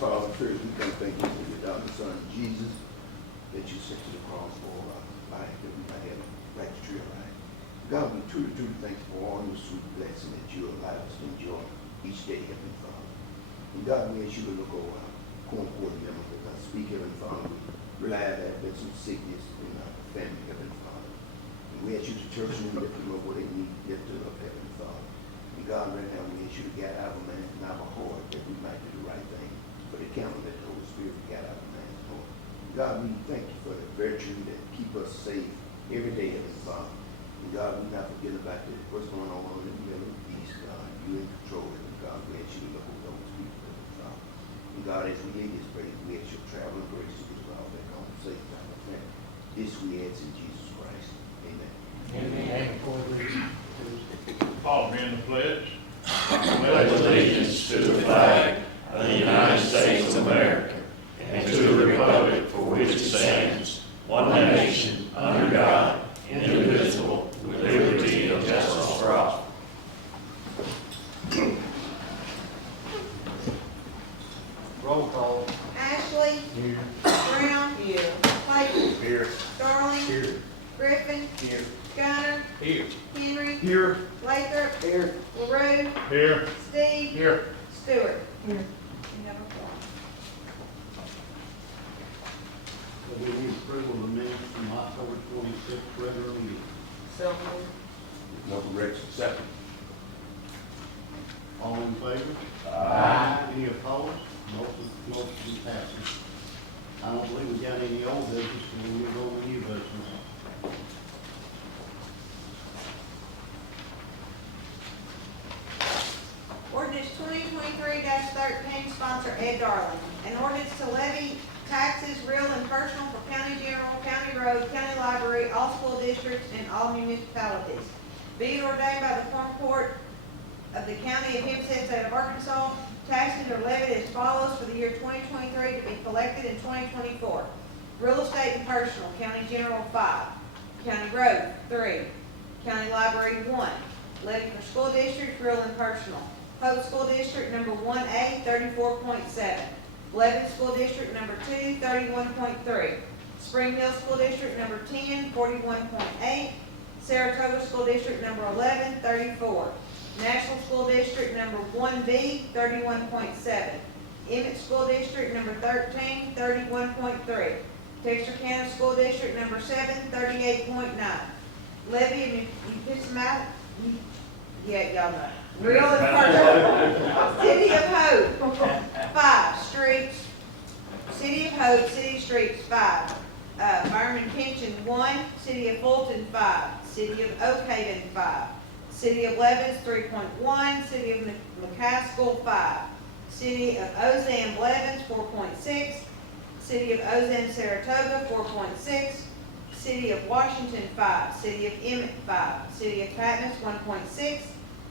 Father, first we come thank you for your darling son, Jesus, that you sent to the cross for our life, that we might have a right to tree of life. God, we truly thank you for all your sweet blessing that you allow us to enjoy each day, Heavenly Father. And God, we ask you to look over our Quorum members as I speak, Heavenly Father. We realize that there's some sickness in our family, Heavenly Father. And we ask you to touch them and lift them up where they need to lift them up, Heavenly Father. And God, right now we ask you to guide our minds and our heart that we might do the right thing. For the count that the Holy Spirit guide our minds and heart. God, we thank you for the virtue that keep us safe every day, Heavenly Father. And God, we not forget about what's going on in the Middle East, God. You in control, and God, we ask you to look over those people, Heavenly Father. And God, as we leave this place, we ask your traveling grace to get us all back home safe, God. This we ask in Jesus Christ. Amen. Amen. Paul, in the pledge. Pledge allegiance to the flag of the United States of America and to the republic for which it stands, one nation, under God, indivisible, with liberty and justice for all. Roll call. Ashley. Here. Brown. Here. Clayton. Here. Darling. Here. Griffin. Here. Gunner. Here. Henry. Here. Lathrop. Here. LaRue. Here. Steve. Here. Stewart. Here. You have a quorum. We need approval of the minutes from October 26th regular meeting. So moved. No correction, second. All in favor? Aye. Any opposed? Motion passes. I don't believe we got any old business, so we will go to new business. Ordinance 2023-13, sponsor Ed Darling. An ordinance to levy taxes, real and personal, for county general, county road, county library, all school districts, and all municipalities. Be it ordained by the Quorum Court of the County of Hempstead, State of Arkansas, taxes are levied as follows for the year 2023 to be collected in 2024. Real estate and personal, county general 5, county road 3, county library 1. Levy for school districts, real and personal. Hope School District number 1A, 34.7. Leavitt School District number 2, 31.3. Spring Hill School District number 10, 41.8. Saratoga School District number 11, 34. National School District number 1B, 31.7. Emmett School District number 13, 31.3. Texarkana School District number 7, 38.9. Levy, and you pick some out? Yeah, y'all know. Real and personal. City of Hope, 5. Streets. City of Hope, city streets, 5. Fireman Kitchen, 1. City of Fulton, 5. City of Oak Haven, 5. City of Levis, 3.1. City of McCaskill, 5. City of Ozan, Blevins, 4.6. City of Ozan, Saratoga, 4.6. City of Washington, 5. City of Emmett, 5. City of Patmos, 1.6.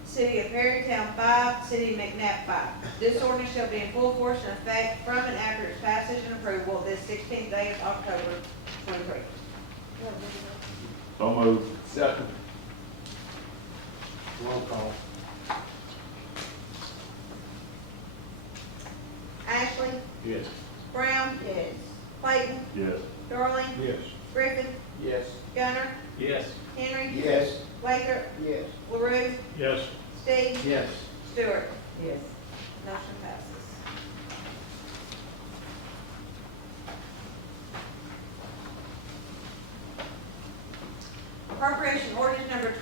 City of Perrytown, 5. City of McNabb, 5. This ordinance shall be in full force and effect from and after its passage and approval this 16th day of October 23. So moved. Second. Roll call. Ashley. Yes. Brown. Yes. Clayton. Yes. Darling. Yes. Griffin. Yes. Gunner. Yes. Henry. Yes. Lathrop. Yes. LaRue. Yes. Steve. Yes. Stewart. Yes. Motion passes. Appropriation ordinance number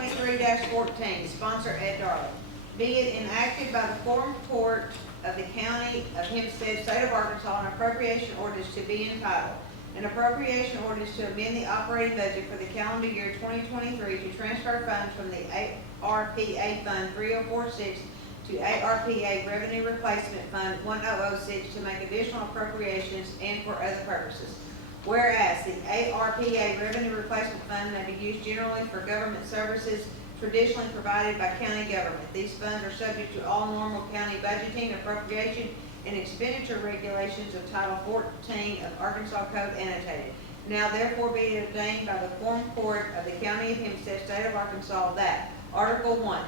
2023-14, sponsor Ed Darling. Be it enacted by the Quorum Court of the County of Hempstead, State of Arkansas, an appropriation ordinance to be entitled, an appropriation ordinance to amend the operating budget for the calendar year 2023 to transfer funds from the ARPA Fund 3046 to ARPA Revenue Replacement Fund 1006 to make additional appropriations and for other purposes. Whereas the ARPA Revenue Replacement Fund may be used generally for government services traditionally provided by county government. These funds are subject to all normal county budgeting, appropriation, and expenditure regulations of Title 14 of Arkansas Code annotated. Now therefore be it ordained by the Quorum Court of the County of Hempstead, State of Arkansas, that Article 1,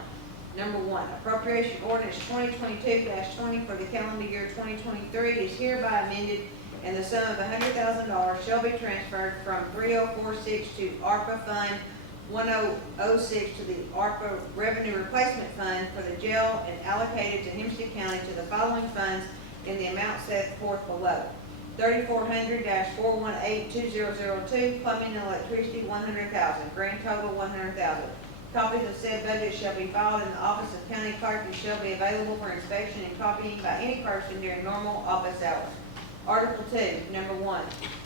Number one, appropriation ordinance 2022-20 for the calendar year 2023 is hereby amended, and the sum of $100,000 shall be transferred from 3046 to ARPA Fund 1006 to the ARPA Revenue Replacement Fund for the jail and allocated to Hempstead County to the following funds in the amount set forth below. 3400-418-2002, plumbing and electricity, $100,000, grand total $100,000. Copies of said budget shall be filed in the office of county clerk and shall be available for inspection and copying by any person during normal office hours. Article 2, number 1,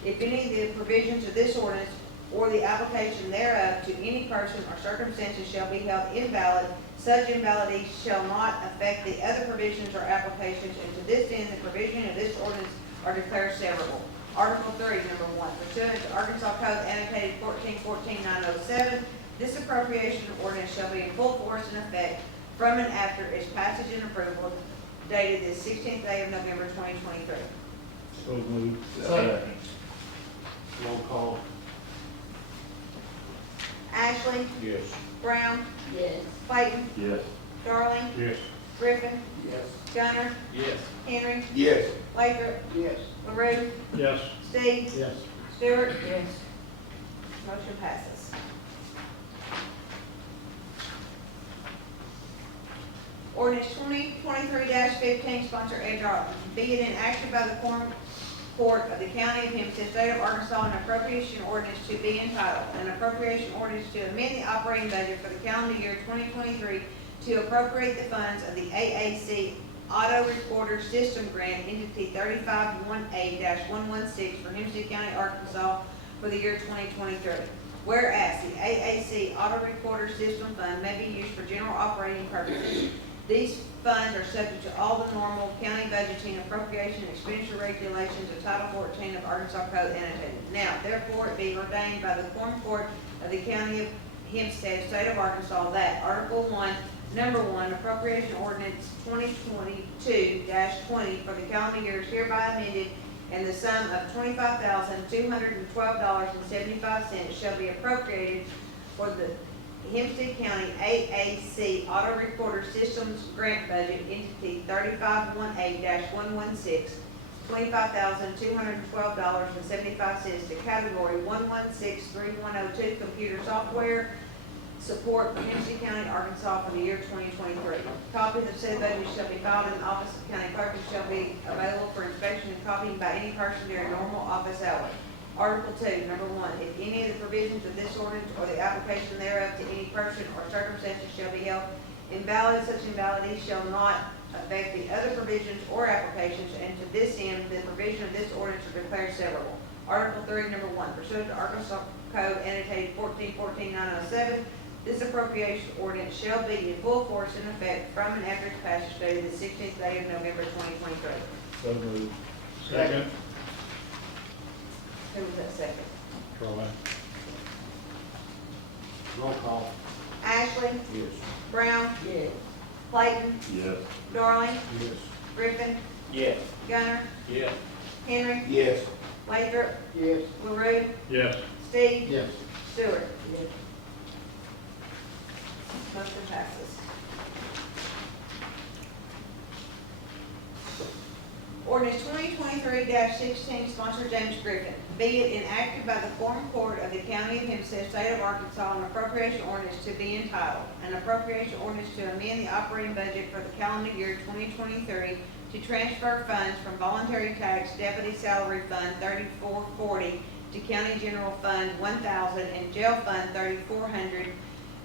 if any of the provisions of this ordinance or the application thereof to any person or circumstances shall be held invalid, such invalidity shall not affect the other provisions or applications, and to this end, the provision of this ordinance are declared severable. Article 3, number 1, pursuant to Arkansas Code annotated 1414-907, this appropriation ordinance shall be in full force and effect from and after its passage and approval dated the 16th day of November 2023. So moved. Second. Roll call. Ashley, Yes. Brown, Yes. Clayton, Yes. Darling, Yes. Griffin, Yes. Gunner, Yes. Henry, Yes. Lathrop, Yes. LaRue, Yes. Steve, Yes. Stewart. Yes. Motion passes. Ordinance 2023-15, sponsor Ed Darling. Be it enacted by the Quorum Court of the County of Hempstead, State of Arkansas, an appropriation ordinance to be entitled, an appropriation ordinance to amend the operating budget for the calendar year 2023 to appropriate the funds of the AAC Auto Recorder System Grant Entity 3518-116 for Hempstead County, Arkansas for the year 2023. Whereas the AAC Auto Recorder System Fund may be used for general operating purposes, these funds are subject to all the normal county budgeting, appropriation, and expenditure regulations of Title 14 of Arkansas Code annotated. Now, therefore, it be ordained by the Quorum Court of the County of Hempstead, State of Arkansas, that Article 1, Number 1, appropriation ordinance 2022-20 for the calendar year is hereby amended, and the sum of $25,212.75 shall be appropriated for the Hempstead County AAC Auto Recorder Systems Grant Budget Entity 3518-116, $25,212.75 to category 1163102 computer software support for Hempstead County, Arkansas for the year 2023. Copies of said budget shall be filed in the office of county clerk and shall be available for inspection and copying by any person during normal office hours. Article 2, number 1, if any of the provisions of this ordinance or the application thereof to any person or circumstances shall be held invalid, such invalidity shall not affect the other provisions or applications, and to this end, the provision of this ordinance are declared severable. Article 3, number 1, pursuant to Arkansas Code annotated 1414-907, this appropriation ordinance shall be in full force and effect from and after its passage dated the 16th day of November 2023. So moved. Second. Who was that second? Troy. Roll call. Ashley, Yes. Brown, Yes. Clayton, Yes. Darling, Yes. Griffin, Yes. Gunner, Yes. Henry, Yes. Lathrop, Yes. LaRue, Yes. Steve, Yes. Stewart. Yes. Motion passes. Ordinance 2023-16, sponsor James Griffin. Be it enacted by the Quorum Court of the County of Hempstead, State of Arkansas, an appropriation ordinance to be entitled, an appropriation ordinance to amend the operating budget for the calendar year 2023 to transfer funds from voluntary tax deputy salary fund 3440 to county general fund 1000 and jail fund 3400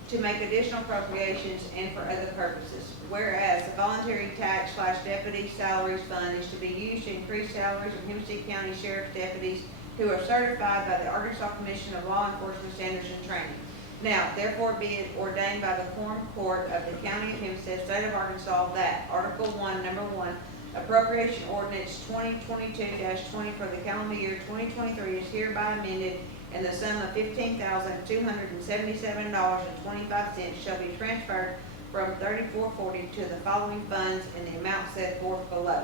to make additional appropriations and for other purposes. Whereas the voluntary tax / deputy salaries fund is to be used to increase salaries of Hempstead County Sheriff's deputies who are certified by the Arkansas Commission of Law Enforcement Standards and Training. Now, therefore be it ordained by the Quorum Court of the County of Hempstead, State of Arkansas, that Article 1, Number 1, appropriation ordinance 2022-20 for the calendar year 2023 is hereby amended, and the sum of $15,277.25 shall be transferred from 3440 to the following funds in the amount set forth below.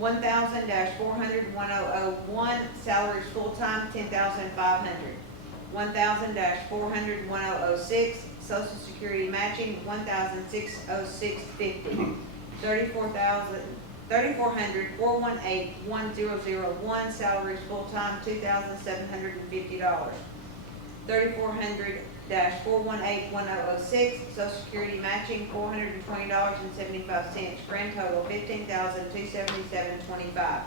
1,000-400-1001, salaries full-time, $10,500. 1,000-400-1006, Social Security matching, $1,606.50. $3,400, 418-1001, salaries full-time, $2,750. $3,400-418-1006, Social Security matching, $420.75, grand total, $15,277.25.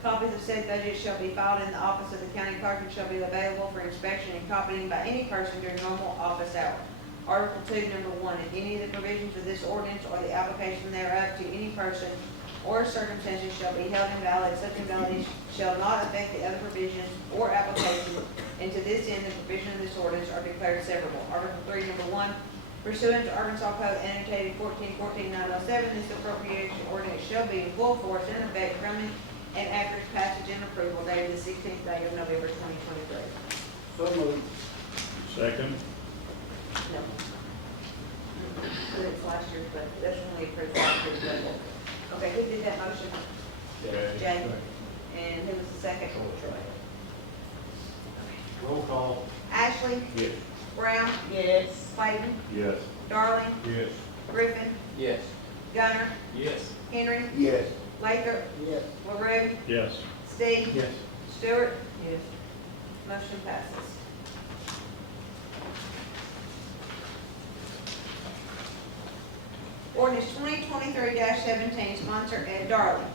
Copies of said budget shall be filed in the office of the county clerk and shall be available for inspection and copying by any person during normal office hours. Article 2, number 1, if any of the provisions of this ordinance or the application thereof to any person or circumstances shall be held invalid, such invalidity shall not affect the other provisions or applications, and to this end, the provision of this ordinance are declared severable. Article 3, number 1, pursuant to Arkansas Code annotated 1414-907, this appropriation ordinance shall be in full force and effect from and after its passage and approval dated the 16th day of November 2023. So moved. Second. No. It's last year's budget, that's when we approved last year's budget. Okay, who did that motion? Jay. And who was the second? Troy. Roll call. Ashley? Yes. Brown? Yes. Clayton? Yes. Darling? Yes. Griffin? Yes. Gunner? Yes. Henry? Yes. Lathrop? Yes. LaRue? Yes. Steve? Yes. Stewart? Yes. Motion passes. Ordinance 2023-17, sponsor Ed Darling.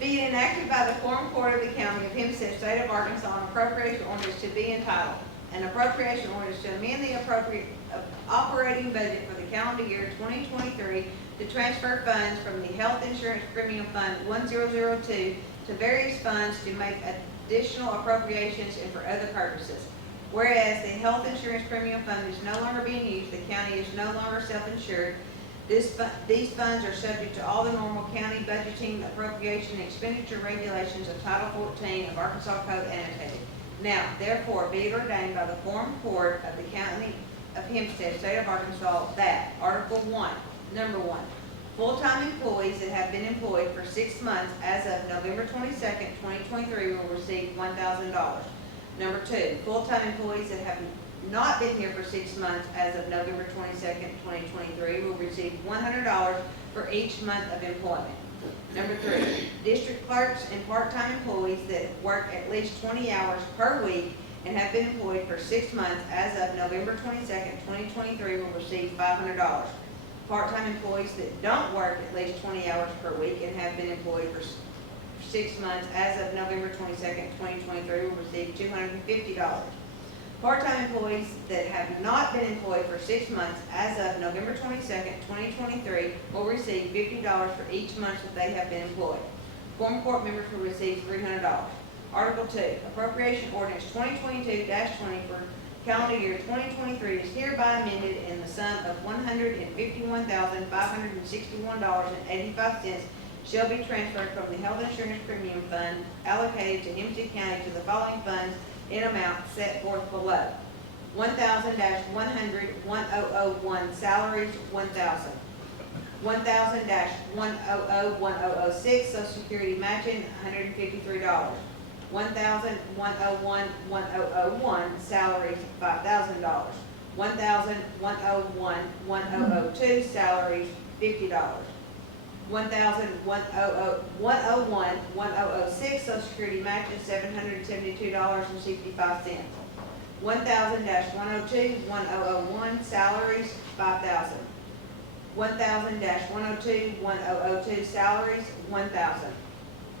Be it enacted by the Quorum Court of the County of Hempstead, State of Arkansas, an appropriation ordinance to be entitled, an appropriation ordinance to amend the operating budget for the calendar year 2023 to transfer funds from the Health Insurance Premium Fund 1002 to various funds to make additional appropriations and for other purposes. Whereas the Health Insurance Premium Fund is no longer being used, the county is no longer self-insured. These funds are subject to all the normal county budgeting, appropriation, and expenditure regulations of Title 14 of Arkansas Code annotated. Now, therefore, be it ordained by the Quorum Court of the County of Hempstead, State of Arkansas, that Article 1, Number 1, full-time employees that have been employed for 6 months as of November 22nd, 2023 will receive $1,000. Number 2, full-time employees that have not been here for 6 months as of November 22nd, 2023 will receive $100 for each month of employment. Number 3, district clerks and part-time employees that work at least 20 hours per week and have been employed for 6 months as of November 22nd, 2023 will receive $500. Part-time employees that don't work at least 20 hours per week and have been employed for 6 months as of November 22nd, 2023 will receive $250. Part-time employees that have not been employed for 6 months as of November 22nd, 2023 will receive $50 for each month that they have been employed. Former court members will receive $300. Article 2, Appropriation Ordinance 2022-20 for calendar year 2023 is hereby amended in the sum of $151,561.85 shall be transferred from the Health Insurance Premium Fund allocated to Hempstead County to the following funds in amount set forth below. 1,000-100-1001 salaries, 1,000. 1,000-100-1006 Social Security matching, $153. 1,001-1001 salaries, $5,000. 1,001-1002 salaries, $50. 1,001-1006 Social Security matches, $772.65. 1,000-102-1001 salaries, $5,000. 1,000-102-1002 salaries, $1,000.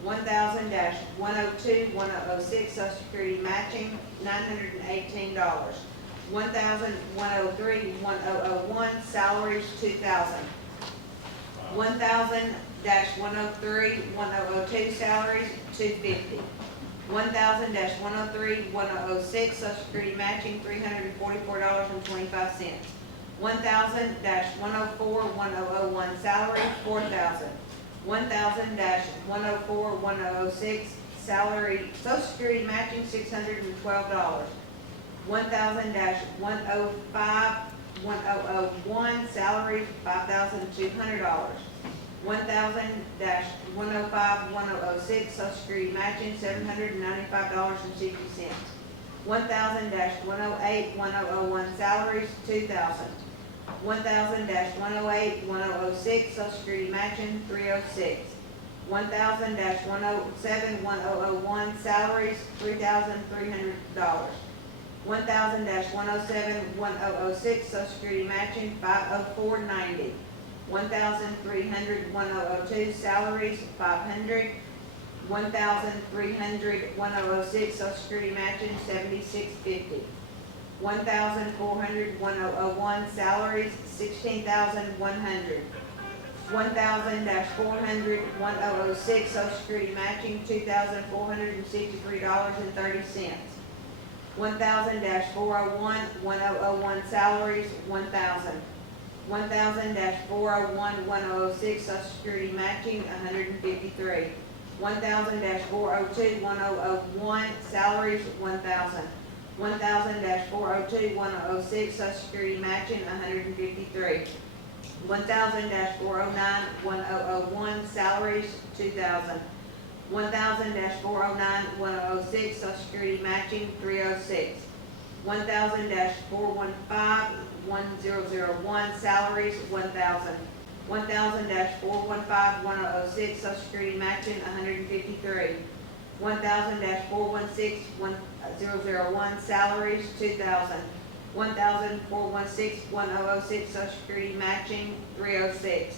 1,000-102-1006 Social Security matching, $918. 1,103-1001 salaries, $2,000. 1,000-103-1002 salaries, $250. 1,000-103-1006 Social Security matching, $344.25. 1,000-104-1001 salary, $4,000. 1,000-104-1006 salary, Social Security matching, $612. 1,000-105-1001 salary, $5,200. 1,000-105-1006 Social Security matching, $795.60. 1,000-108-1001 salaries, 2,000. 1,000-108-1006 Social Security matching, 306. 1,000-107-1001 salaries, $3,300. 1,000-107-1006 Social Security matching, $504.90. 1,300-1002 salaries, $500. 1,300-1006 Social Security matching, $76.50. 1,400-1001 salaries, $16,100. 1,000-400-1006 Social Security matching, $2,463.30. 1,000-401-1001 salaries, $1,000. 1,000-401-1006 Social Security matching, $153. 1,000-402-1001 salaries, $1,000. 1,000-402-1006 Social Security matching, $153. 1,000-409-1001 salaries, $2,000. 1,000-409-1006 Social Security matching, $306. 1,000-415-1001 salaries, $1,000. 1,000-415-1006 Social Security matching, $153. 1,000-416-1001 salaries, $2,000. 1,416-1006 Social Security matching, $306.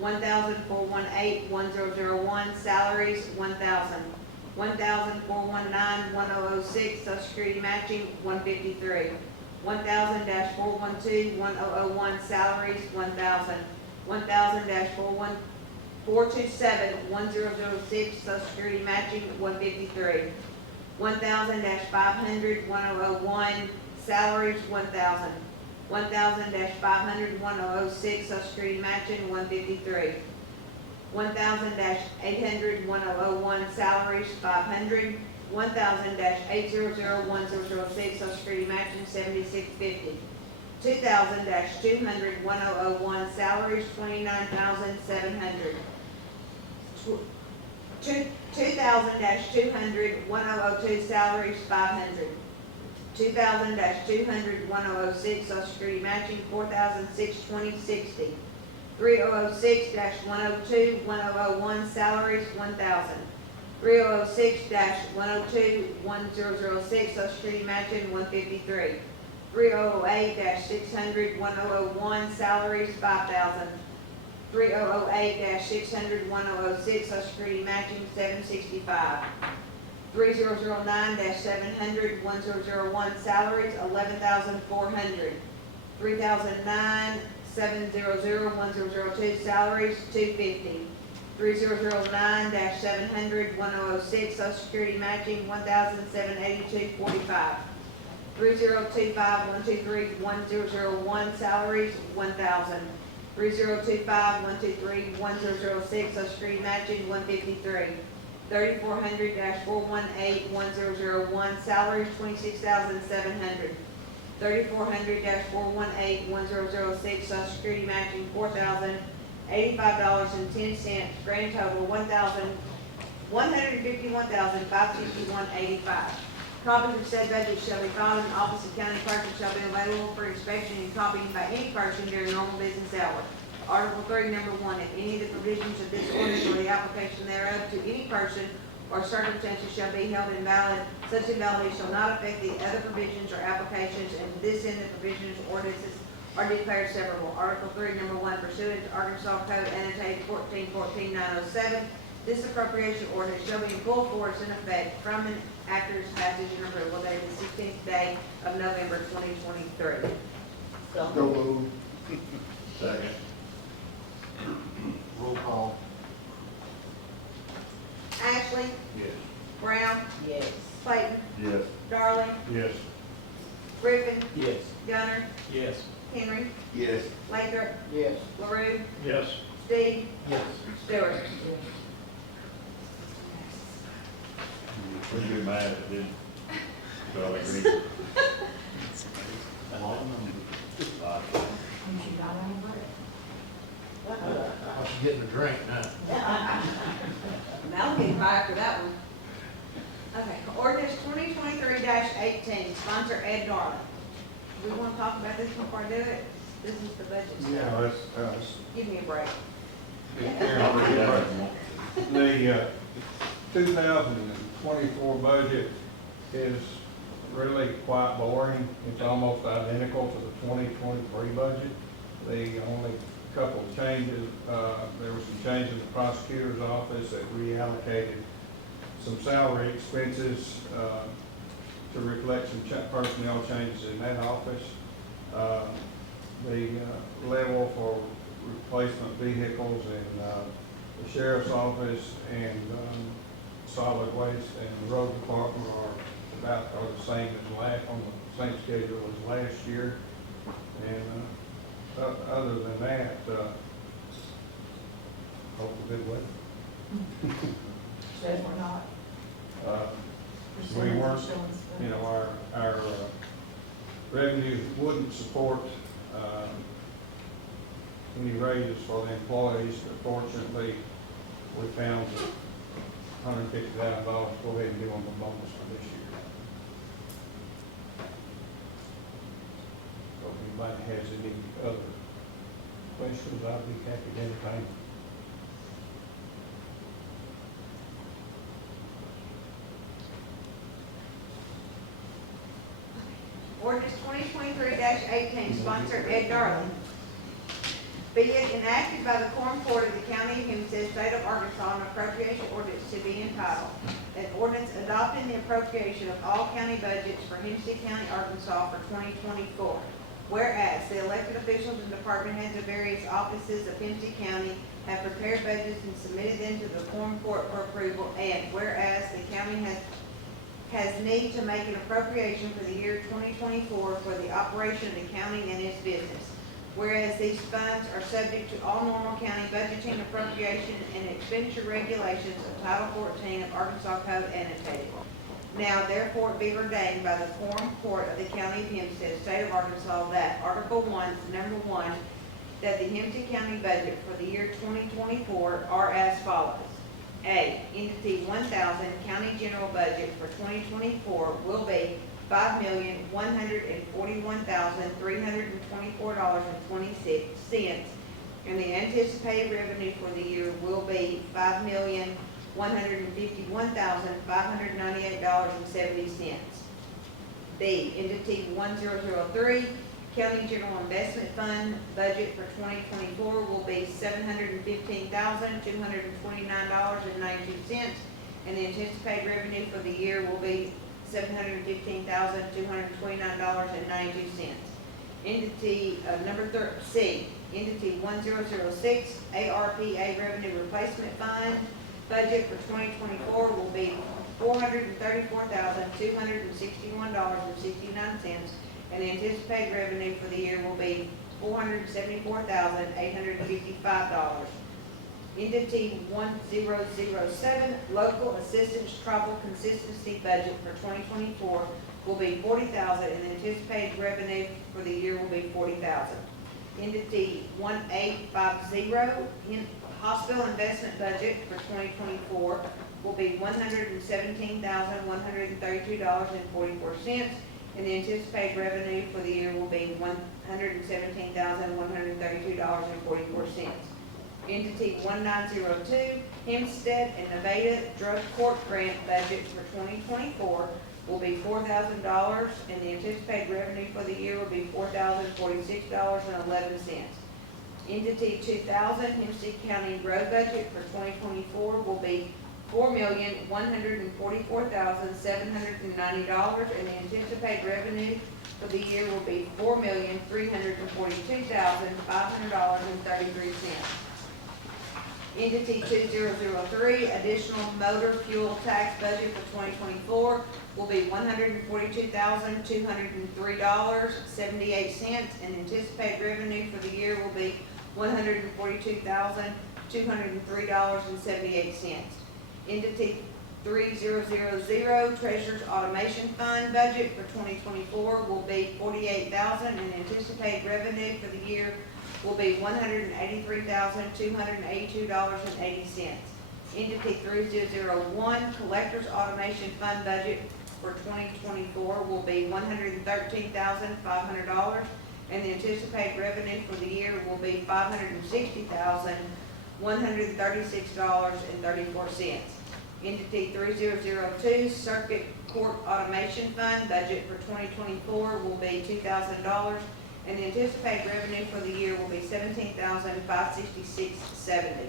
1,418-1001 salaries, $1,000. 1,419-1006 Social Security matching, $153. 1,000-412-1001 salaries, $1,000. 1,000-427-1006 Social Security matching, $153. 1,000-500-1001 salaries, $1,000. 1,000-500-1006 Social Security matching, $153. 1,000-800-1001 salaries, $500. 1,000-800-1006 Social Security matching, $76.50. 2,000-200-1001 salaries, $29,700. 2,000-200-1002 salaries, $500. 2,000-200-1006 Social Security matching, $4,620.60. 3,006-102-1001 salaries, $1,000. 3,006-102-1006 Social Security matching, $153. 3,008-600-1001 salaries, $5,000. 3,008-600-1006 Social Security matching, $765. 3,009-700-1001 salaries, $11,400. 3,009-700-1002 salaries, $250. 3,009-700-1006 Social Security matching, $1,782.45. 3,025-123-1001 salaries, $1,000. 3,025-123-1006 Social Security matching, $153. 3,400-418-1001 salaries, $26,700. 3,400-418-1006 Social Security matching, $4,085.10, grand total $151,561.85. Copies of said budget shall be filed in the office of county clerk and shall be available for inspection and copying by any person during normal business hours. Article 3, number 1, if any of the provisions of this ordinance or the application thereof to any person or circumstances shall be held invalid, such invalidity shall not affect the other provisions or applications, and to this end the provisions or ordinances are declared severable. Article 3, number 1, pursuant to Arkansas Code annotated 1414-907, this appropriation ordinance shall be in full force and effect from and after its passage and approval dated the 16th day of November 2023. So moved. Second. Roll call. Ashley, Yes. Brown, Yes. Clayton, Yes. Darling, Yes. Griffin, Yes. Gunner, Yes. Henry, Yes. Lathrop, Yes. LaRue, Yes. Steve, Yes. Stewart. Wouldn't be mad if it didn't. So I agree. I was getting a drink now. Now I'm getting by after that one. Okay, ordinance 2023-18, sponsor Ed Darling. Do we want to talk about this before I do it? This is the budget stuff. Yeah, let's Give me a break. get there. The 2024 budget is really quite boring. It's almost identical to the 2023 budget. The only couple of changes, there was some change in the prosecutor's office that reallocated some salary expenses to reflect some personnel changes in that office. The level for replacement vehicles in the sheriff's office and solid waste and the road department are the same as on the same schedule as last year. And other than that, hope a good weather. Said we're not. We weren't, you know, our revenues wouldn't support any raises for the employees, but fortunately, we found $150,000, go ahead and give them a bonus for this year. So if anybody has any other questions, I'd be happy to entertain. Ordinance 2023-18, sponsor Ed Darling. Be it enacted by the Quorum Court of the County of Hempstead, State of Arkansas, an appropriation ordinance to be entitled, an ordinance adopting the appropriation of all county budgets for Hempstead County, Arkansas for 2024. Whereas the elected officials and department heads of various offices of Hempstead County have prepared budgets and submitted them to the Quorum Court for approval, and whereas the county has need to make an appropriation for the year 2024 for the operation of the county and its business. Whereas these funds are subject to all normal county budgeting, appropriation, and expenditure regulations of Title 14 of Arkansas Code annotated. Now therefore be ordained by the Quorum Court of the County of Hempstead, State of Arkansas, that Article 1, Number 1, that the Hempstead County budget for the year 2024 are as follows. A, entity 1,000 county general budget for 2024 will be $5,141,324.26, and the anticipated revenue for the year will be $5,151,598.70. B, entity 1003 county general investment fund budget for 2024 will be $715,229.92, and the anticipated revenue for the year will be $715,229.92. Entity C, entity 1006 ARPA revenue replacement fund budget for 2024 will be $434,261.69, and the anticipated revenue for the year will be $474,855. Entity 1007, local assistance travel consistency budget for 2024 will be $40,000, and the anticipated revenue for the year will be $40,000. Entity 1850, hospital investment budget for 2024 will be $117,132.44, and the anticipated revenue for the year will be $117,132.44. Entity 1902, Hempstead and Nevada Drug Court Grant budget for 2024 will be $4,000, and the anticipated revenue for the year will be $4,046.11. Entity 2000, Hempstead County Road budget for 2024 will be $4,144,790, and the anticipated revenue for the year will be $4,342,500.33. Entity 2003, additional motor fuel tax budget for 2024 will be $142,203.78, and anticipated revenue for the year will be $142,203.78. Entity 3000, Treasurer's Automation Fund budget for 2024 will be $48,000, and anticipated revenue for the year will be $183,282.80. Entity 3001, Collectors Automation Fund budget for 2024 will be $113,500, and the anticipated revenue for the year will be $560,136.34. Entity 3002, Circuit Court Automation Fund budget for 2024 will be $2,000, and the anticipated revenue for the year will be $17,566.70.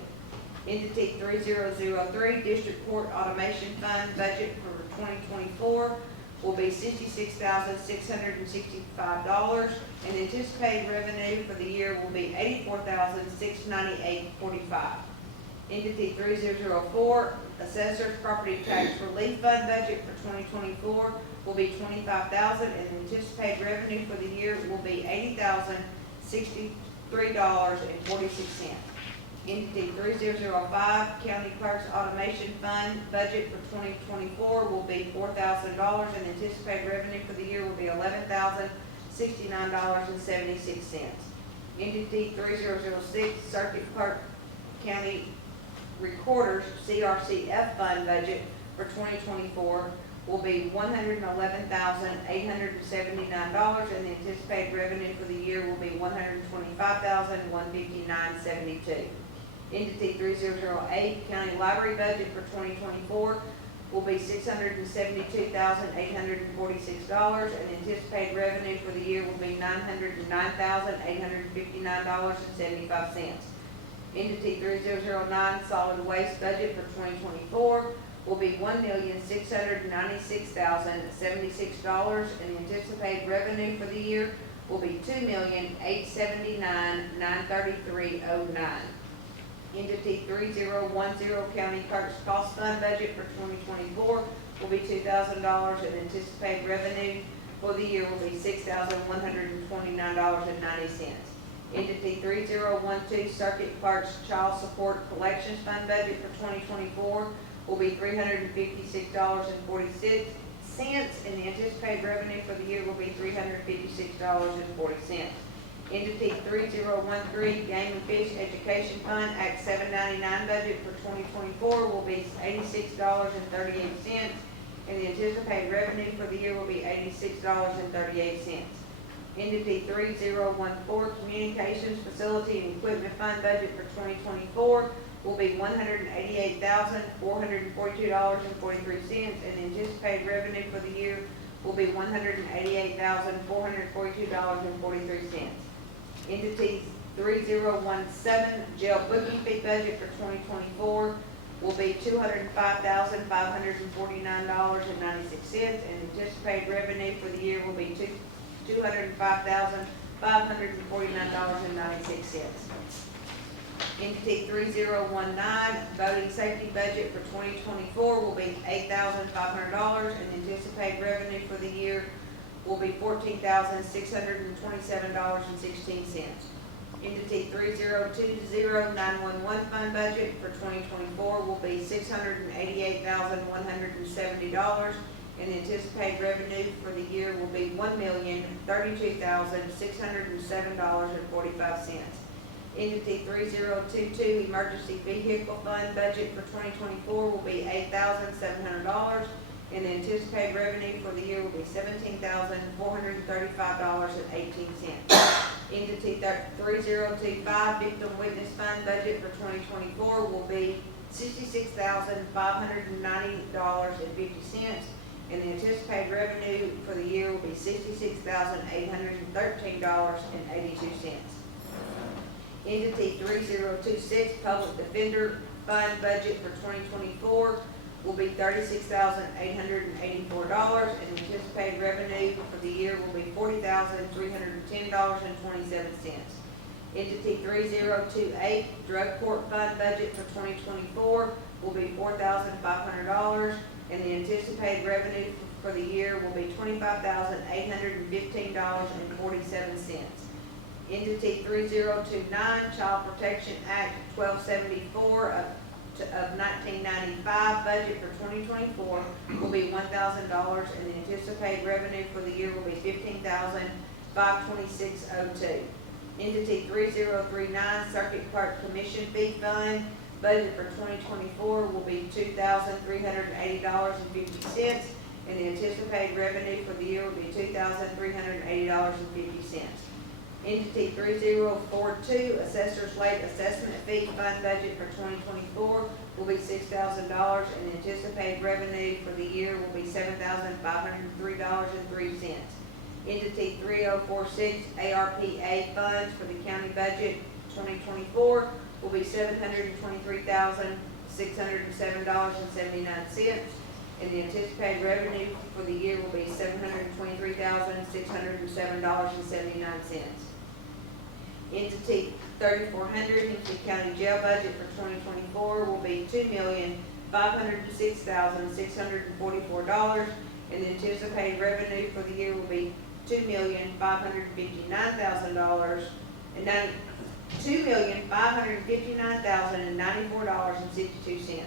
Entity 3003, District Court Automation Fund budget for 2024 will be $66,665, and the anticipated revenue for the year will be $84,698.45. Entity 3004, Assessor's Property Tax Relief Fund budget for 2024 will be $25,000, and the anticipated revenue for the year will be $80,063.46. Entity 3005, County Clerk's Automation Fund budget for 2024 will be $4,000, and the anticipated revenue for the year will be $11,069.76. Entity 3006, Circuit Clerk County Recorder's CRCF Fund budget for 2024 will be $111,879, and the anticipated revenue for the year will be $125,159.72. Entity 3008, County Library budget for 2024 will be $672,846, and the anticipated revenue for the year will be $909,859.75. Entity 3009, Solid Waste budget for 2024 will be $1,696,076, and the anticipated revenue for the year will be $2,879,933.09. Entity 3010, County Clerk's Cost Fund budget for 2024 will be $2,000, and anticipated revenue for the year will be $6,129.90. Entity 3012, Circuit Clerk's Child Support Collections Fund budget for 2024 will be $356.46, and the anticipated revenue for the year will be $356.40. Entity 3013, Game and Fish Education Fund Act 799 budget for 2024 will be $86.38, and the anticipated revenue for the year will be $86.38. Entity 3014, Communications Facility and Equipment Fund budget for 2024 will be $188,442.43, and the anticipated revenue for the year will be $188,442.43. Entity 3017, Jail Booking Fee budget for 2024 will be $205,549.96, and anticipated revenue for the year will be $205,549.96. Entity 3019, Voting Safety budget for 2024 will be $8,500, and anticipated revenue for the year will be $14,627.16. Entity 3020, 911 Fund budget for 2024 will be $688,170, and the anticipated revenue for the year will be $1,032,607.45. Entity 3022, Emergency Vehicle Fund budget for 2024 will be $8,700, and the anticipated revenue for the year will be $17,435.18. Entity 3025, Victim Witness Fund budget for 2024 will be $66,590.50, and the anticipated revenue for the year will be $66,813.82. Entity 3026, Public Defender Fund budget for 2024 will be $36,884, and the anticipated revenue for the year will be $40,310.27. Entity 3028, Drug Court Fund budget for 2024 will be $4,500, and the anticipated revenue for the year will be $25,815.47. Entity 3029, Child Protection Act 1274 of 1995 budget for 2024 will be $1,000, and the anticipated revenue for the year will be $15,526.02. Entity 3039, Circuit Clerk Commission Fee Fund budget for 2024 will be $2,380.50, and the anticipated revenue for the year will be $2,380.50. Entity 3042, Assessor's Late Assessment Fee Fund budget for 2024 will be $6,000, and the anticipated revenue for the year will be $7,503.03. Entity 3046, ARPA funds for the county budget 2024 will be $723,607.79, and the anticipated revenue for the year will be $723,607.79. Entity 3400, Hempstead County Jail budget for 2024 will be $2,506,644, and the anticipated revenue for the year will be $2,559,094.62.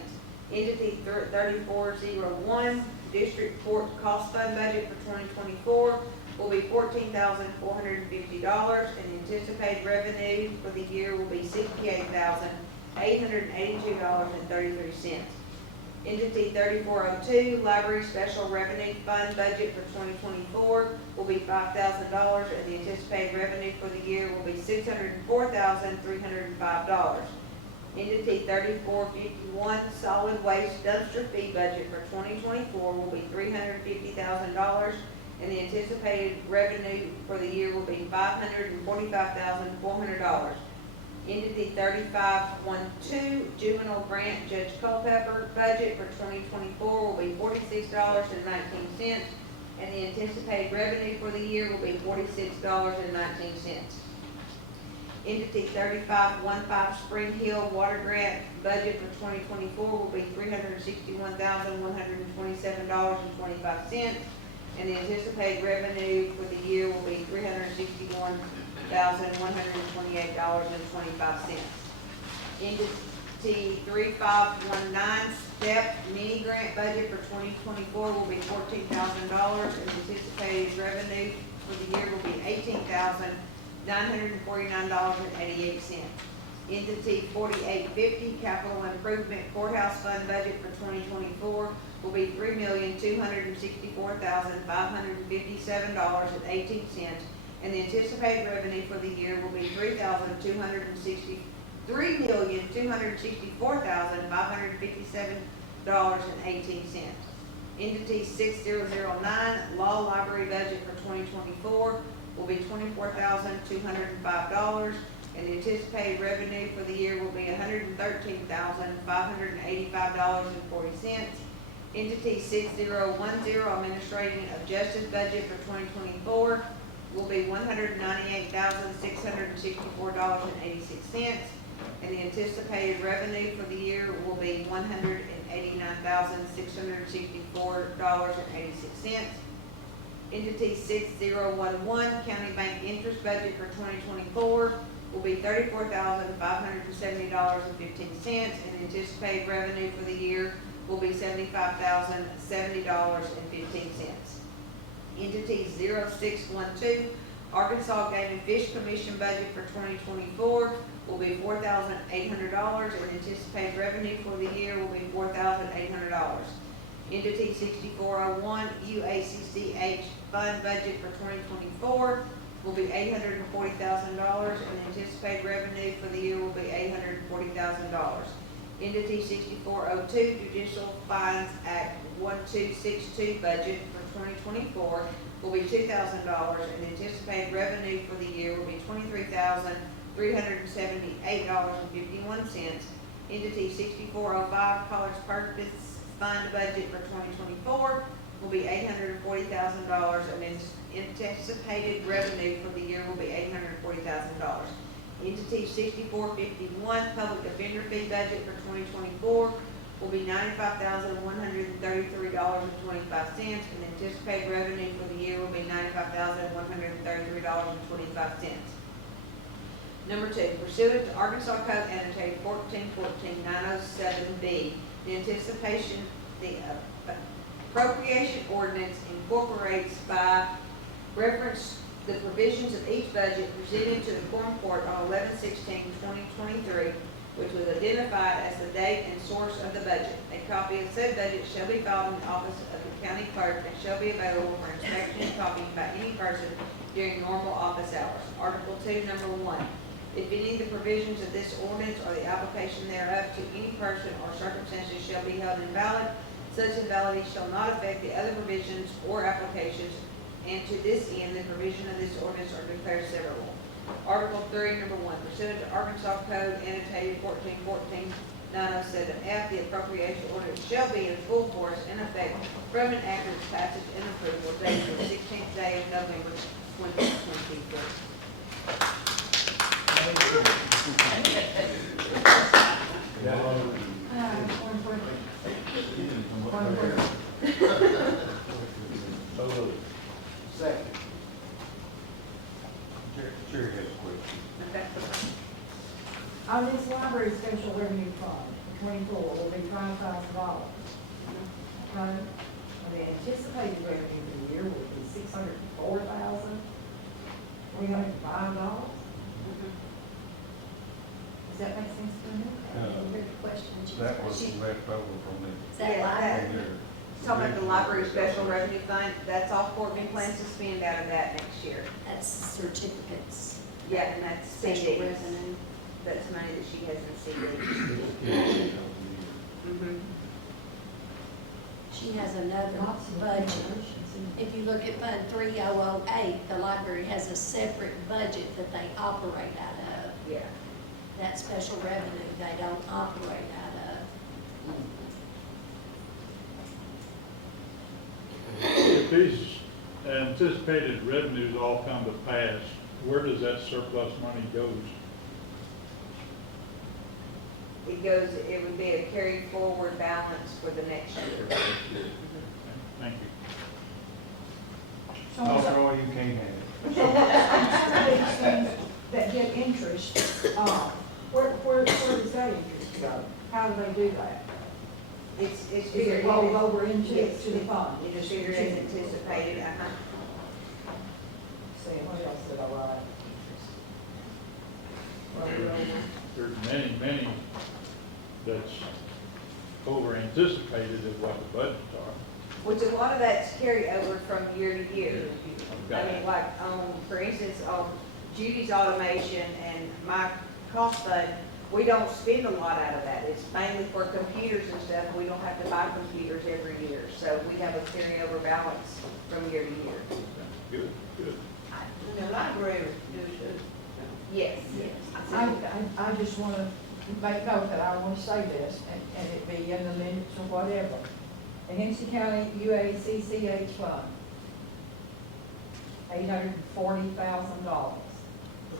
Entity 3401, District Court Cost Fund budget for 2024 will be $14,450, and the anticipated revenue for the year will be $68,882.33. Entity 3402, Library Special Revenue Fund budget for 2024 will be $5,000, and the anticipated revenue for the year will be $604,305. Entity 3451, Solid Waste Dumpster Fee budget for 2024 will be $350,000, and the anticipated revenue for the year will be $545,400. Entity 3512, Juvenile Grant Judge Culpepper budget for 2024 will be $46.19, and the anticipated revenue for the year will be $46.19. Entity 3515, Spring Hill Water Grant budget for 2024 will be $361,127.25, and the anticipated revenue for the year will be $361,128.25. Entity 3519, STEP Mini Grant budget for 2024 will be $14,000, and anticipated revenue for the year will be $18,949.88. Entity 4850, Capital Improvement Courthouse Fund budget for 2024 will be $3,264,557.18, and the anticipated revenue for the year will be $3,264,557.18. Entity 6009, Law Library budget for 2024 will be $24,205, and the anticipated revenue for the year will be $113,585.40. Entity 6010, Administrating of Justice budget for 2024 will be $198,664.86, and the anticipated revenue for the year will be $189,664.86. Entity 6011, County Bank Interest budget for 2024 will be $34,570.15, and the anticipated revenue for the year will be $75,070.15. Entity 0612, Arkansas Game and Fish Commission budget for 2024 will be $4,800, and anticipated revenue for the year will be $4,800. Entity 6401, UACCH Fund budget for 2024 will be $840,000, and anticipated revenue for the year will be $840,000. Entity 6402, Judicial Fines Act 1262 budget for 2024 will be $2,000, and anticipated revenue for the year will be $23,378.51. Entity 6405, College Purpose Fund budget for 2024 will be $840,000, and anticipated revenue for the year will be $840,000. Entity 6451, Public Defender Fee budget for 2024 will be $95,133.25, and anticipated revenue for the year will be $95,133.25. Number 2, pursuant to Arkansas Code Annotated 1414-907B, the appropriation ordinance incorporates by reference the provisions of each budget presented to the Quorum Court on 11/16/2023, which was identified as the date and source of the budget. A copy of said budget shall be filed in the office of the county clerk and shall be available for inspection and copying by any person during normal office hours. Article 2, number 1. If any of the provisions of this ordinance or the application thereof to any person or circumstances shall be held invalid, such invalidity shall not affect the other provisions or applications, and to this end, the provision of this ordinance are declared severable. Article 3, number 1, pursuant to Arkansas Code annotated 1414-907F, the appropriation ordinance shall be in full force and effect from and after its passage and approval dated the 16th day of November 2023. Second. Jerry has a question. Okay. On this library special revenue fund, 24 will be $5,000. Okay? And the anticipated revenue for the year will be $604,305. Does that make sense to you? Good question. That was left over from the. Is that Yeah, library? from your- Talking about the library special revenue fund, that's all Courtney plans to spend out of that next year. That's certificates. Yeah, and that's Special CDs. revenue. That's money that she has in CDs. Mm-hmm. She has another Lots of budget. appropriations. If you look at Fund 3008, the library has a separate budget that they operate out of. Yeah. That special revenue, they don't operate out of. If these anticipated revenues all come to pass, where does that surplus money go? It goes, it would be a carried forward balance for the next year. Thank you. So Oh, so Troy, you can't have it. these things that get interest, where does that interest go? How do they do that? It's Is figured. it rolled over into Yes, to the fund? It is figured as anticipated, See, what else did I write? There's many that's over anticipated of what the budgets are. Which a lot of that's carried over from year to year. I Okay. mean, like, for instance, on Judy's automation and my cost fund, we don't spend a lot out of that. It's mainly for computers and stuff. We don't have to buy computers every year. So we have a carryover balance from year to year. Good, good. The library Yes. I just want to make note that I want to say this, and it be in the minutes or whatever. The Hempstead County UACCH fund, $840,000 for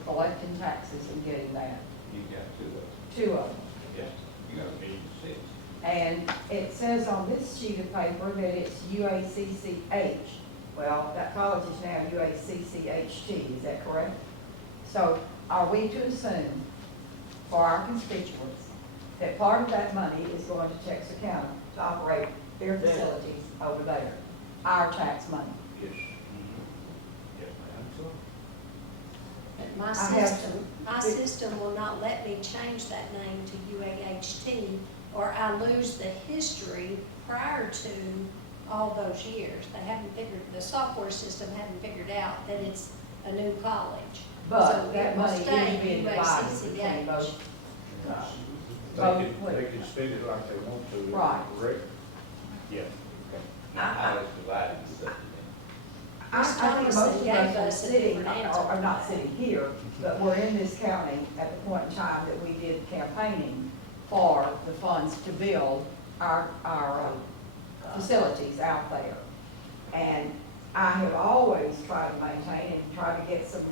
collecting taxes and getting that, You got two of them. Yes. You got 86. And it says on this sheet of paper that it's UACCH. Well, that college is now UACCHT, is that correct? So are we to assume for our constituents that part of that money is going to Texas County to operate their facilities over there, our tax money? Yes. Yes, ma'am. But my I have system will not let me change that name to UAHT, or I lose the history prior to all those years. They haven't figured, the software system hadn't figured out that it's a new college. But So that it will money stay is being divided between UACCH. both. They can spend it like they want to. Right. Correct? Yeah. Now, how it's divided. I Ms. think Thomas most of gave us are us a sitting, different answer. or not sitting here, but we're in this county at the point in time that we did campaigning for the funds to build our facilities out there. And I have always tried to maintain and try to get some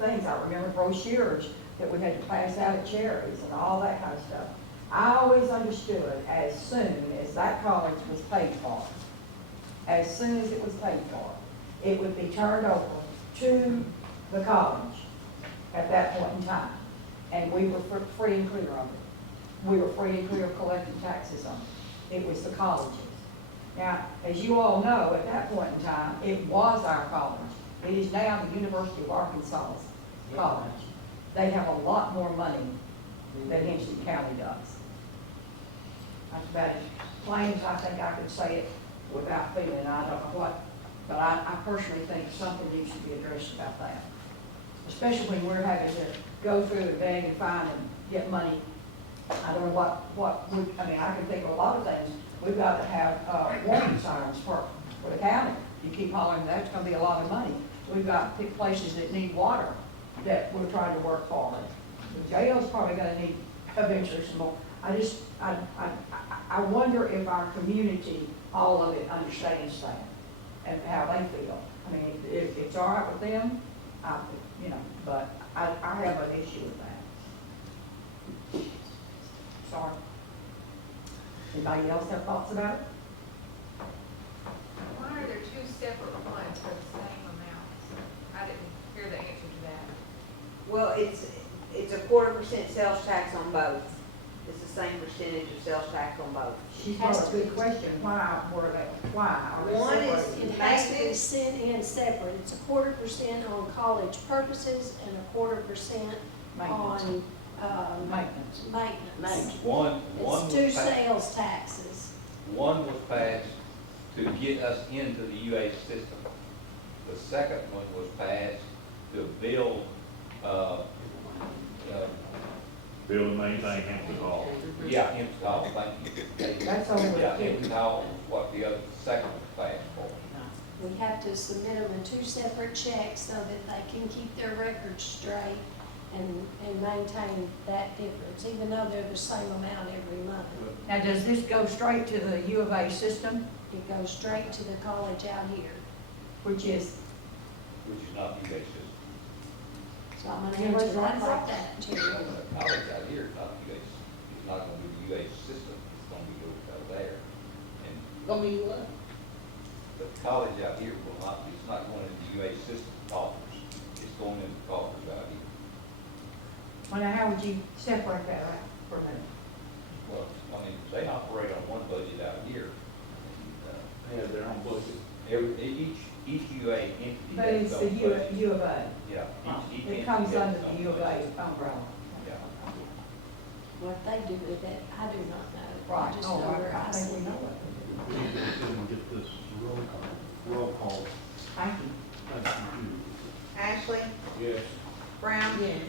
things. I remember brochures that we had to pass out at Cherries and all that kind of stuff. I always understood as soon as that college was paid for, as soon as it was paid for, it would be turned over to the college at that point in time. And we were free and clear of it. We were free and clear of collecting taxes on it. It was the colleges. Now, as you all know, at that point in time, it was our college. It is now the University of Arkansas's college. They have a lot more money that Hempstead County does. That's about as plain as I think I could say it without feeling, I don't know what, but I personally think something needs to be addressed about that. Especially when we're having to go through and beg and find and get money. I don't know I mean, I can think of a lot of things. We've got to have, warning signs for the county. You keep hollering, that's gonna be a lot of money. We've got places that need water that we're trying to work for. The jail's probably gonna need eventually some more. I wonder if our community, all of it, understands that and how they feel. I mean, if it's all right with them, but I have an issue with that. Sorry. Anybody else have thoughts about it? Why are there two separate ones for the same amounts? I didn't hear the answer to that. Well, it's a 1/4% sales tax on both. It's the same percentage of sales tax on both. She's asked a good question. Why are they One is- separated? It has to be sent in separate. It's a 1/4% on college purposes and a 1/4% on, Maintenance. maintenance. One It's two was passed, sales taxes. one was passed to get us into the UA system. The second one was passed to build, Build and maintain Hempstead Hall. yeah, Hempstead Hall, thank you. That's all we Yeah, do. Hempstead Hall was what the other, second was passed for. We have to submit them in two separate checks so that they can keep their records straight and maintain that difference, even though they're the same amount every month. Now, does this go straight to the U of A system, It goes straight to the college out here. which is, Which is not UA system. So I'm gonna Yeah, answer what's that wrong like with that, Jerry. The college out here is not UA, it's not gonna be the UA system, it's gonna be over there. And Gonna be what? the college out here will not, it's not going into the UA system coffers, it's going into coffers out here. well, now, how would you separate that out for a minute? Well, I mean, they operate on one budget out here. They have their own budget. Each UA entity. But has it's its the own U budget. of A. Yeah. each It entity comes has under its the own U of A budget. umbrella. Yeah. What they do with it, I do not know. Right, I just oh, know where I I think see we it. know it. We need to go and get this roll call. Thank you. Thank you. Ashley, Yes. Brown, Yes.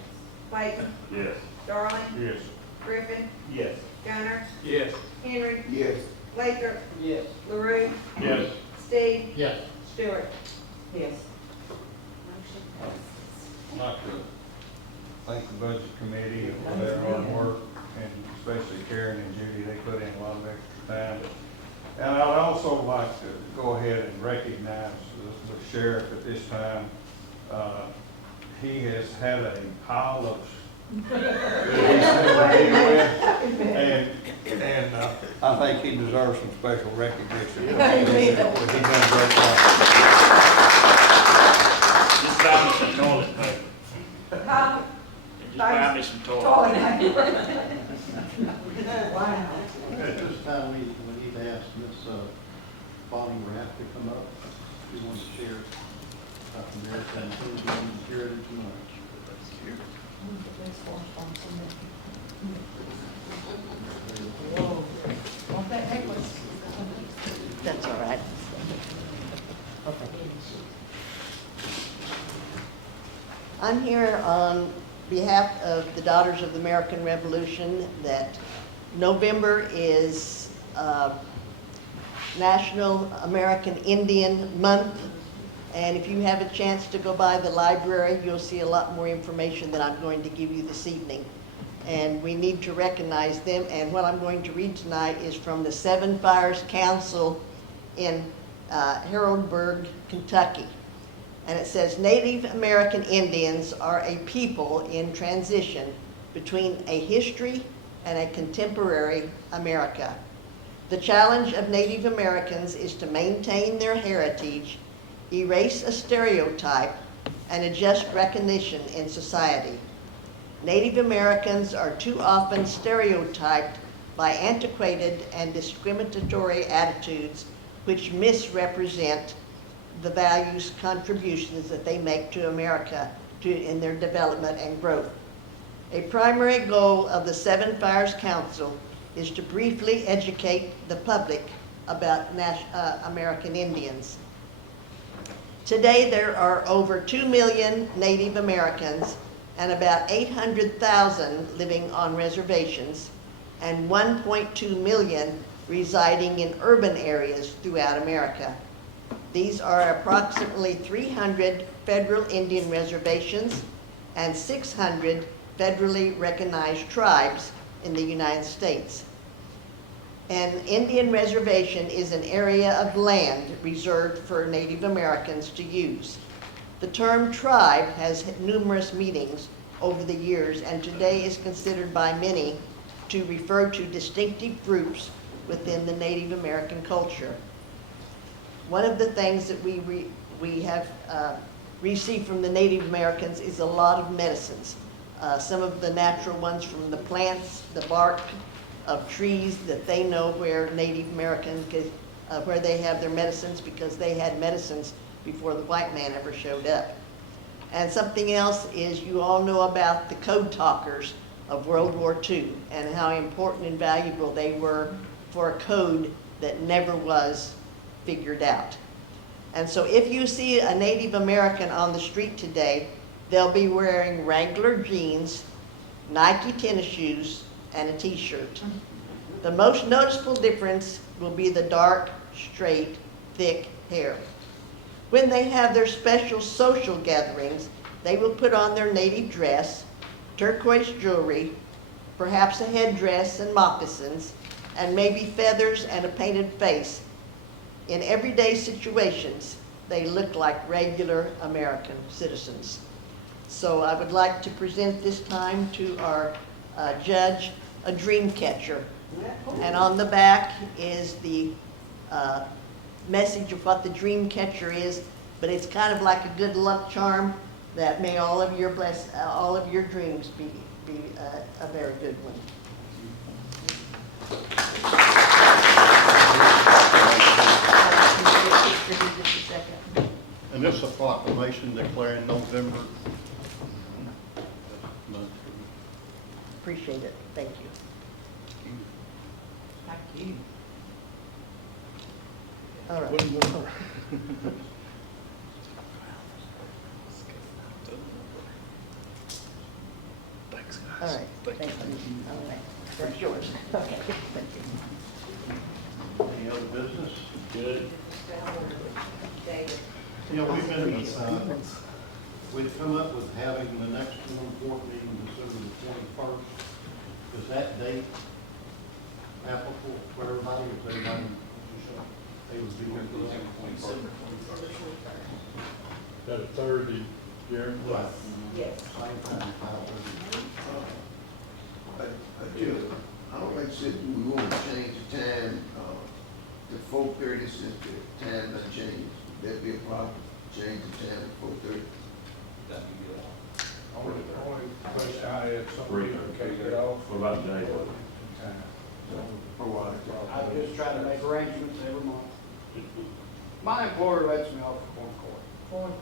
Clayton, Yes. Darling, Yes. Griffin, Yes. Gunner, Yes. Henry, Yes. Lathrop, Yes. LaRue, Yes. Steve, Yes. Stewart. Yes. I'd like to thank the budget committee for their hard work, and especially Karen and Judy, they put in a lot of extra time. And I'd also like to go ahead and recognize the sheriff at this time. He has had a pile of and I think he deserves some special recognition. He's done a great job. Just buy me some toilet paper. Huh? Just buy me some toilet Toilet paper. paper. Wow. At this time, we need to ask Miss Bonnie Rapp to come up. She wants to share about the American Indian Heritage Month. Whoa. Want that necklace? That's all right. I'm here on behalf of the Daughters of the American Revolution that November is National American Indian Month. And if you have a chance to go by the library, you'll see a lot more information than I'm going to give you this evening. And we need to recognize them. And what I'm going to read tonight is from the Seven Fires Council in Haroldburg, Kentucky. And it says, Native American Indians are a people in transition between a history and a contemporary America. The challenge of Native Americans is to maintain their heritage, erase a stereotype, and adjust recognition in society. Native Americans are too often stereotyped by antiquated and discriminatory attitudes which misrepresent the values contributions that they make to America in their development and growth. A primary goal of the Seven Fires Council is to briefly educate the public about American Indians. Today, there are over 2 million Native Americans and about 800,000 living on reservations and 1.2 million residing in urban areas throughout America. These are approximately 300 federal Indian reservations and 600 federally recognized tribes in the United States. An Indian reservation is an area of land reserved for Native Americans to use. The term tribe has had numerous meanings over the years and today is considered by many to refer to distinctive groups within the Native American culture. One of the things that we have received from the Native Americans is a lot of medicines. Some of the natural ones from the plants, the bark of trees that they know where Native Americans, where they have their medicines because they had medicines before the white man ever showed up. And something else is you all know about the code talkers of World War II and how important and valuable they were for a code that never was figured out. And so if you see a Native American on the street today, they'll be wearing Wrangler jeans, Nike tennis shoes, and a t-shirt. The most noticeable difference will be the dark, straight, thick hair. When they have their special social gatherings, they will put on their native dress, turquoise jewelry, perhaps a headdress and moccasins, and maybe feathers and a painted face. In everyday situations, they look like regular American citizens. So I would like to present this time to our judge a dream catcher. And on the back is the message of what the dream catcher is, but it's kind of like a good luck charm that may all of your dreams be a very good one. And this is a proclamation declaring November. Appreciate it. Thank you. Thank you. All right. All right. Thank you. All right. That's yours. Okay. Thank you. Any other business? Good. You know, we've come up with having the next board meeting December the 21st. Is that date applicable for everybody? Is everybody, they would be here for that? That a Thursday, Jeremy? Right. Yes. Same time, 5:30. I don't like to say we want to change the time to 4:30 since the time done changed. Would that be a problem? Change the time to 4:30? Only question I had, somebody can kick it off. What about Jay? For what? I just try to make arrangements every month. My employer lets me off for court.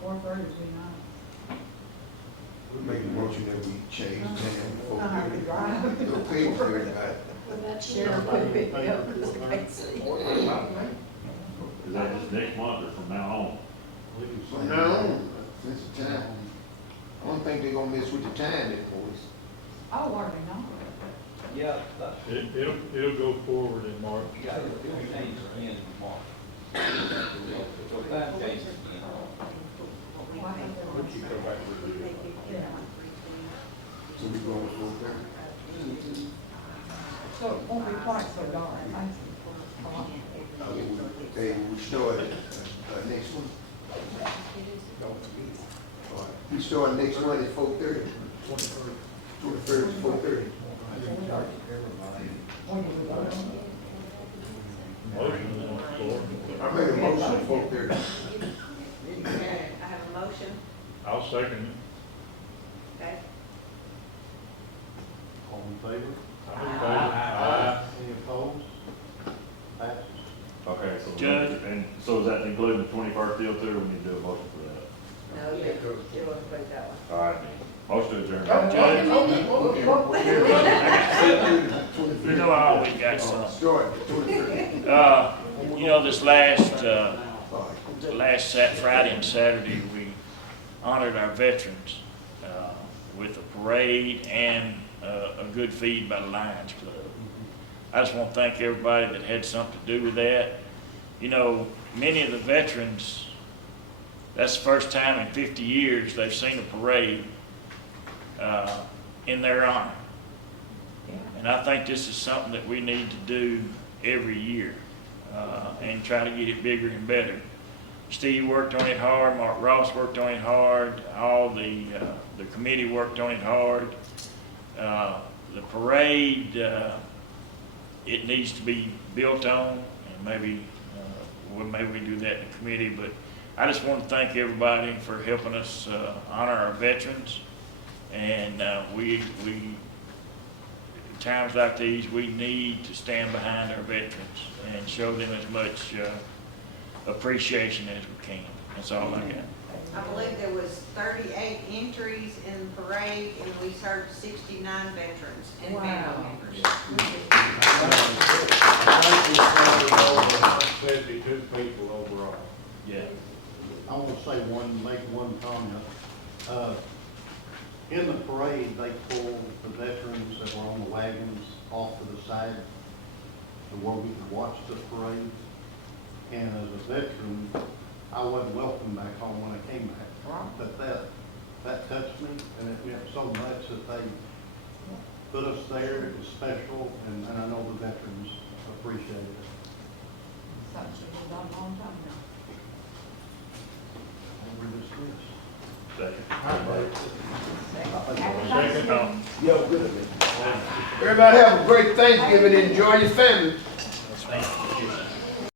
4:30 would be nice. We make a motion that we change the time to I have to 4:30. drive. No pay for everybody. What about you? Sheriff could pick me up, it's crazy. Is that just next month or from now on? From now on, since the time, I don't think they're gonna mess with the time boys. Oh, are they not? Yeah, It'll go forward in March. yeah, it'll change in March. So that changes again. Well, I think they're But you go back to the, Yeah. So we going to 4:30? So it won't be quite so dark, I see. Hey, we start next one. All right. We start next one at 4:30. 21st, 4:30. motion on the floor. I made a motion at 4:30. I have a motion, I'll second okay? All in favor? it. I'm in favor. Aye. Any opposed? Passes. Okay, so. Judge. And so is that including the 21st deal too, or we need to do a motion for that? No, you have to put it that way. All right. Motion adjourned. Judge, you know I always got some. Sure, 23. You know, this last Friday and Saturday, we honored our veterans with a parade and a good feed by the Lions Club. I just want to thank everybody that had something to do with that. You know, many of the veterans, that's the first time in 50 years they've seen a parade in their honor. And I think this is something that we need to do every year and try to get it bigger and better. Steve worked on it hard, Mark Ross worked on it hard, all the committee worked on it hard. The parade, it needs to be built on, and maybe we do that in the committee, but I just want to thank everybody for helping us honor our veterans. And we times like these, we need to stand behind our veterans and show them as much appreciation as we can. That's all I got. I believe there was 38 entries in the parade, and we served 69 veterans and family members. 72 people overall. Yeah. I want to say make one comment. In the parade, they pulled the veterans that were on the wagons off to the side to where we could watch the parade. And as a veteran, I wasn't welcome back home when I came back. But that touched me, and it meant so much that they put us there. It was special, and I know the veterans appreciated it. Something should be done a long time now. And we're dismissed. Yo, good. Everybody have a great Thanksgiving. Enjoy your family.